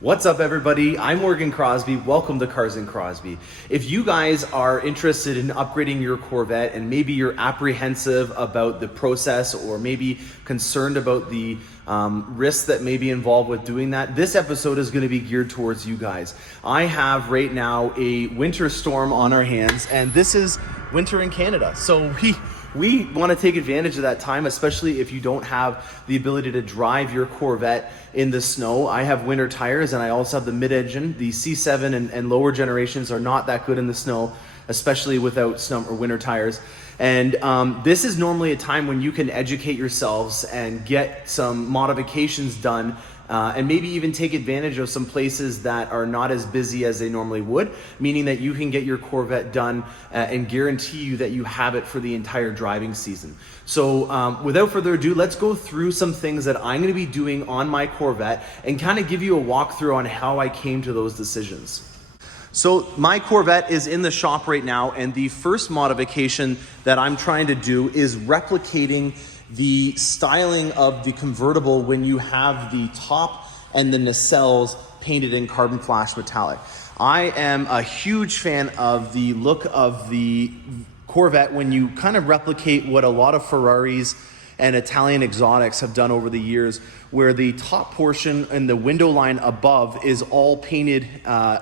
What's up, everybody? I'm Morgan Crosbie. Welcome to Cars and Crosbie. If you guys are interested in upgrading your Corvette and maybe you're apprehensive about the process or maybe concerned about the risks that may be involved with doing that, this episode is going to be geared towards you guys. I have right now a winter storm on our hands, and this is winter in Canada. So we want to take advantage of that time, especially if you don't have the ability to drive your Corvette in the snow. I have winter tires and I also have the mid-engine. The C7 and lower generations are not that good in the snow, especially without snow or winter tires. And this is normally a time when you can educate yourselves and get some modifications done and maybe even take advantage of some places that are not as busy as they normally would, meaning that you can get your Corvette done and guarantee you that you have it for the entire driving season. So without further ado, let's go through some things that I'm going to be doing on my Corvette and kind of give you a walkthrough on how I came to those decisions. So my Corvette is in the shop right now, and the first modification that I'm trying to do is replicating the styling of the convertible when you have the top and the nacelles painted in carbon flash metallic. I am a huge fan of the look of the Corvette when you kind of replicate what a lot of Ferraris and Italian exotics have done over the years, where the top portion and the window line above is all painted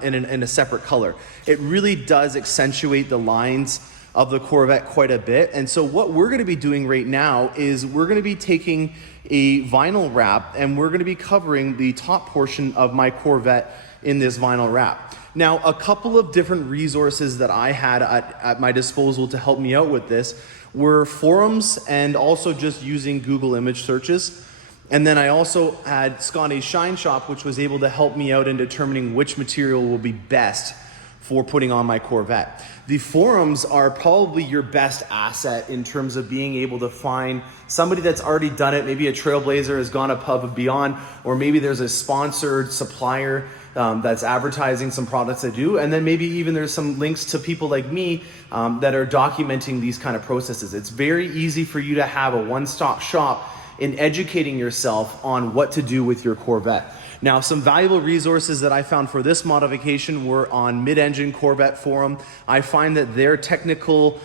in a separate color. It really does accentuate the lines of the Corvette quite a bit. And so what we're going to be doing right now is we're going to be taking a vinyl wrap and we're going to be covering the top portion of my Corvette in this vinyl wrap. Now, a couple of different resources that I had at my disposal to help me out with this were forums and also just using Google image searches. And then I also had Scotty's Shine Shop, which was able to help me out in determining which material will be best for putting on my Corvette. The forums are probably your best asset in terms of being able to find somebody that's already done it. Maybe a trailblazer has gone above and beyond, or maybe there's a sponsored supplier that's advertising some products they do. And then maybe even there's some links to people like me that are documenting these kind of processes. It's very easy for you to have a one-stop shop in educating yourself on what to do with your Corvette. Now, some valuable resources that I found for this modification were on Mid-Engine Corvette Forum. I find that their technical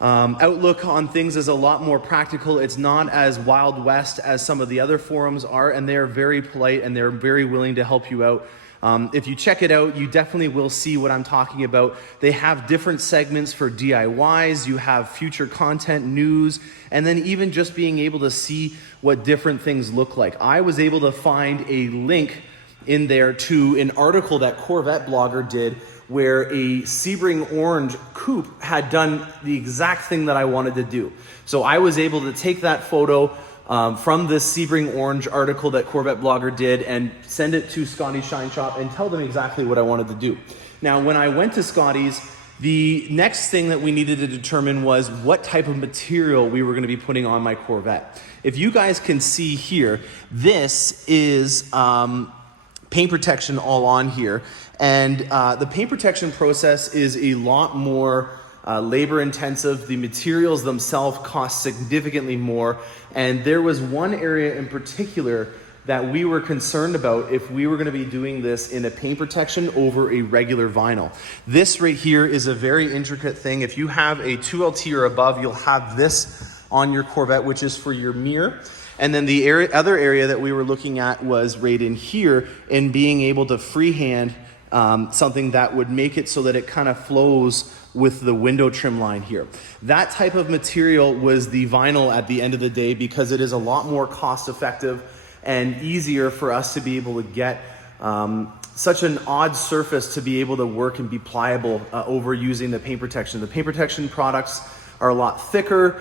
outlook on things is a lot more practical. It's not as Wild West as some of the other forums are, and they're very polite and they're very willing to help you out. If you check it out, you definitely will see what I'm talking about. They have different segments for DIYs, you have future content, news, and then even just being able to see what different things look like. I was able to find a link in there to an article that Corvette Blogger did where a Sebring Orange coupe had done the exact thing that I wanted to do. So I was able to take that photo from this Sebring Orange article that Corvette Blogger did and send it to Scotty's Shine Shop and tell them exactly what I wanted to do. Now, when I went to Scotty's, the next thing that we needed to determine was what type of material we were going to be putting on my Corvette. If you guys can see here, this is paint protection all on here. And the paint protection process is a lot more labor intensive. The materials themselves cost significantly more. And there was one area in particular that we were concerned about if we were going to be doing this in a paint protection over a regular vinyl. This right here is a very intricate thing. If you have a 2LT or above, you'll have this on your Corvette, which is for your mirror. And then the other area that we were looking at was right in here, in being able to freehand something that would make it so that it kind of flows with the window trim line here. That type of material was the vinyl at the end of the day, because it is a lot more cost effective and easier for us to be able to get such an odd surface to be able to work and be pliable over using the paint protection. The paint protection products are a lot thicker.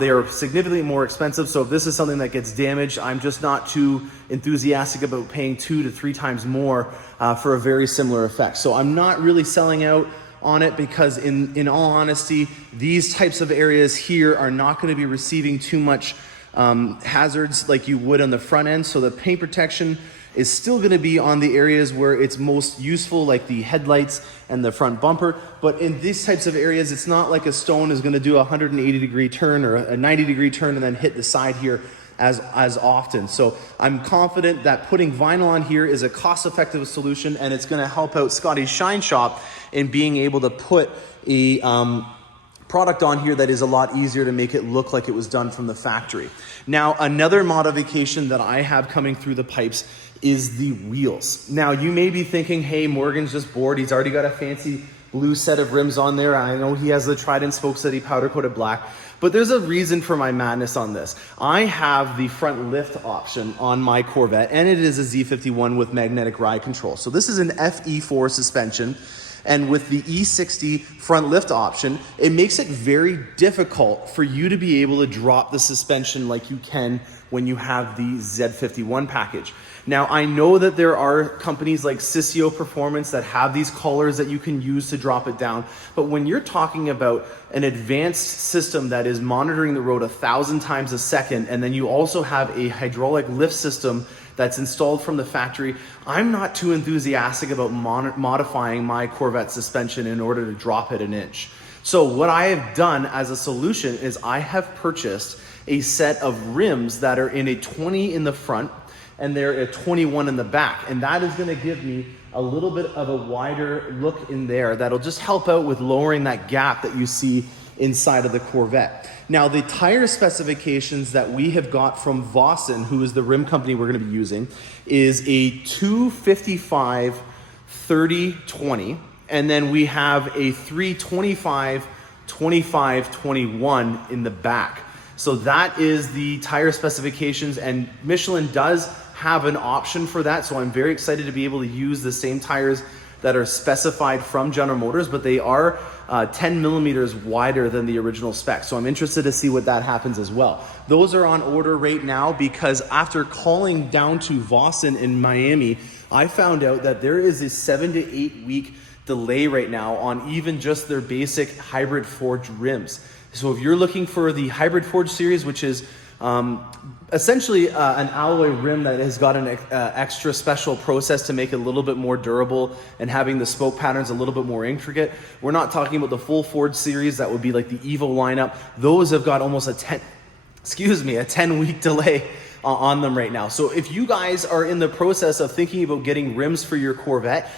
They are significantly more expensive. So if this is something that gets damaged, I'm just not too enthusiastic about paying 2 to 3 times more for a very similar effect. So I'm not really selling out on it, because in all honesty, these types of areas here are not going to be receiving too much hazards like you would on the front end. So the paint protection is still going to be on the areas where it's most useful, like the headlights and the front bumper. But in these types of areas, it's not like a stone is going to do a 180-degree turn or a 90-degree turn and then hit the side here. as often. So I'm confident that putting vinyl on here is a cost-effective solution, and it's gonna help out Scotty's Shine Shop in being able to put a product on here that is a lot easier to make it look like it was done from the factory. Now, another modification that I have coming through the pipes is the wheels. Now, you may be thinking, hey, Morgan's just bored. He's already got a fancy blue set of rims on there. I know he has the Trident spokes that he powder coated black, but there's a reason for my madness on this. I have the front lift option on my Corvette, and it is a Z51 with magnetic ride control. So this is an FE4 suspension. And with the E60 front lift option, it makes it very difficult for you to be able to drop the suspension like you can when you have the Z51 package. Now, I know that there are companies like Sissio Performance that have these collars that you can use to drop it down. But when you're talking about an advanced system that is monitoring the road 1,000 times a second, and then you also have a hydraulic lift system that's installed from the factory, I'm not too enthusiastic about modifying my Corvette suspension in order to drop it an inch. So what I have done as a solution is I have purchased a set of rims that are in a 20 in the front and they're a 21 in the back. And that is gonna give me a little bit of a wider look in there that'll just help out with lowering that gap that you see inside of the Corvette. Now, the tire specifications that we have got from Vossen, who is the rim company we're gonna be using, is a 255 30-20, and then we have a 325 25-21 in the back. So that is the tire specifications, and Michelin does have an option for that. So I'm very excited to be able to use the same tires that are specified from General Motors, but they are 10 millimeters wider than the original spec. So I'm interested to see what that happens as well. Those are on order right now because after calling down to Vossen in Miami, I found out that there is a 7 to 8 week delay right now on even just their basic hybrid forged rims. So if you're looking for the hybrid forged series, which is essentially an alloy rim that has got an extra special process to make it a little bit more durable and having the spoke patterns a little bit more intricate. We're not talking about the full forged series that would be like the Evo lineup. Those have got almost a 10-week delay on them right now. So if you guys are in the process of thinking about getting rims for your Corvette,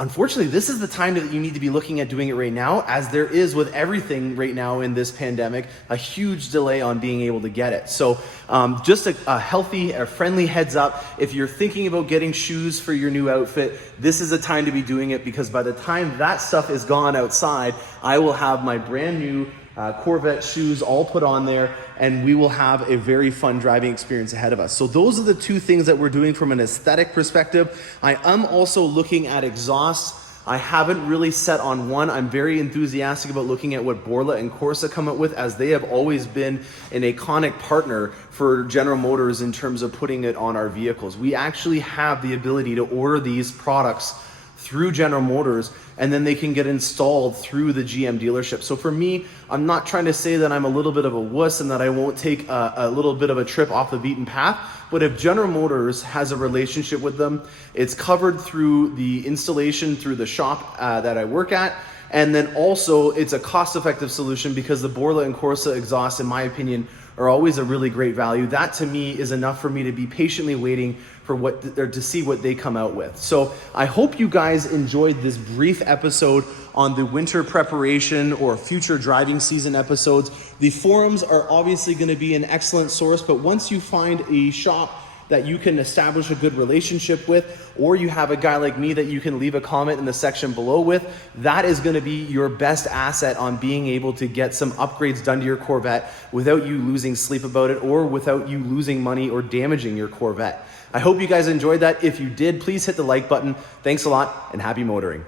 unfortunately, this is the time that you need to be looking at doing it right now, as there is with everything right now in this pandemic, a huge delay on being able to get it. So just a healthy, a friendly heads up. If you're thinking about getting shoes for your new outfit, this is the time to be doing it, because by the time that stuff is gone outside, I will have my brand new Corvette shoes all put on there, and we will have a very fun driving experience ahead of us. So those are the two things that we're doing from an aesthetic perspective. I am also looking at exhausts. I haven't really set on one. I'm very enthusiastic about looking at what Borla and Corsa come up with, as they have always been an iconic partner for General Motors in terms of putting it on our vehicles. We actually have the ability to order these products through General Motors, and then they can get installed through the GM dealership. So for me, I'm not trying to say that I'm a little bit of a wuss and that I won't take a little bit of a trip off the beaten path, but if General Motors has a relationship with them, it's covered through the installation through the shop that I work at, and then also it's a cost-effective solution because the Borla and Corsa exhausts, in my opinion, are always a really great value. That to me is enough for me to be patiently waiting for to see what they come out with. So I hope you guys enjoyed this brief episode on the winter preparation or future driving season episodes. The forums are obviously going to be an excellent source, but once you find a shop that you can establish a good relationship with, or you have a guy like me that you can leave a comment in the section below with, that is going to be your best asset on being able to get some upgrades done to your Corvette without you losing sleep about it, or without you losing money or damaging your Corvette. I hope you guys enjoyed that. If you did, please hit the like button. Thanks a lot, and happy motoring.